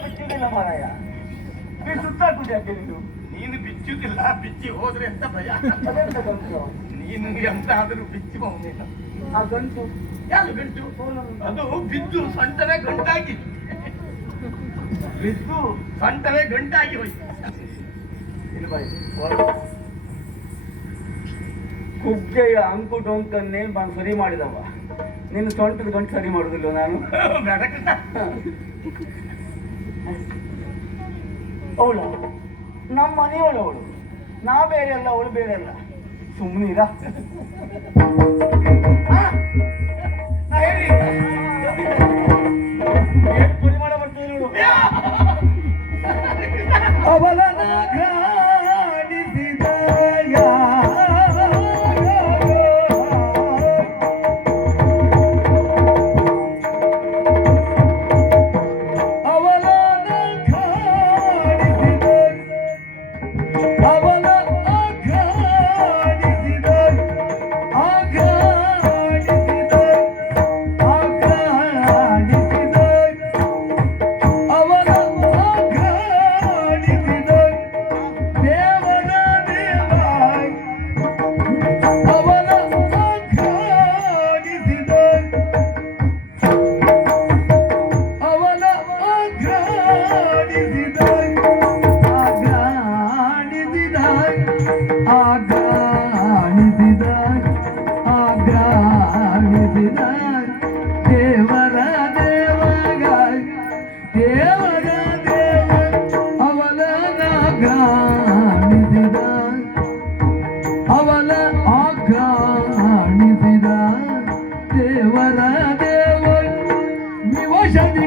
ಬಿಚ್ಚುವುದಿಲ್ಲ ಮಾರಾಯ. ಸುತ್ತಾಕುದು ಯಾಕೆ ನೀನು ಬಿಚ್ಚುದಿಲ್ಲ, ಬಿಚ್ಚಿ ಹೋದ್ರೆ ಎಂತ ಭಯ? ಅದೆಂತ ಗಂಟು? ನೀನು ಎಂತ ಆದರೂ ಬಿಚ್ಚಿ ಬಹುದಿಲ್ಲ. ಆ ಗಂಟು ಯಾರು ಗಂಟು? ಅದು ಬಿದ್ದು ಸೊಂಟವೇ ಗಂಟಾಗಿ, ಬಿದ್ದು ಸೊಂಟವೇ ಗಂಟಾಗಿ ಹೋಯ್ತು. ಕುಗ್ಗೆಯ ಅಂಕು ಡೊಂಕನ್ನೇ ಸರಿ ಮಾಡಿದವ. ನಿನ್ನ ಸೊಂಟದ ಗಂಟು ಸರಿ ಮಾಡುದಿಲ್ಲ ನಾನು. ಅವಳ ನಮ್ಮ ಮನೆಯವಳು, ಅವಳು. ನಾ ಬೇರೆ ಅಲ್ಲ, ಅವಳು ಬೇರೆ ಅಲ್ಲ. ಸುಮ್ಮನಿರ ಪರಿಮಾಣ ಬರ್ತದೆ ನೋಡು. ಅವಳನ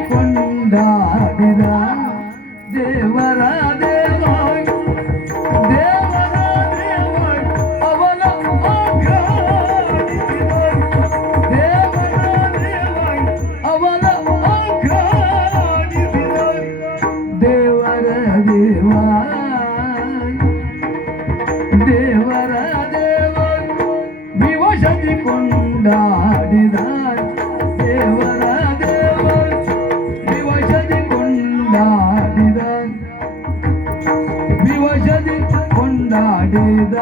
ಕೊಂಡಾಡಿದ ದೇವರ ದೇವ, ದೇವರ ದೇವ, ಅವನ ಆಘಾಡಿಸಿದ ದೇವರ ದೇವ, ಅವನ ಆಘಾಡಿಸಿದ ದೇವರ ದೇವ, ದೇವರ ದೇವ, ವಿವಶದಿ ಕೊಂಡಾಡಿದ ದೇವರ ದೇವ, ವಿವಶದಿ ಕೊಂಡಾಡಿದ, ವಿವಶದಿ ಕೊಂಡಾಡಿದ.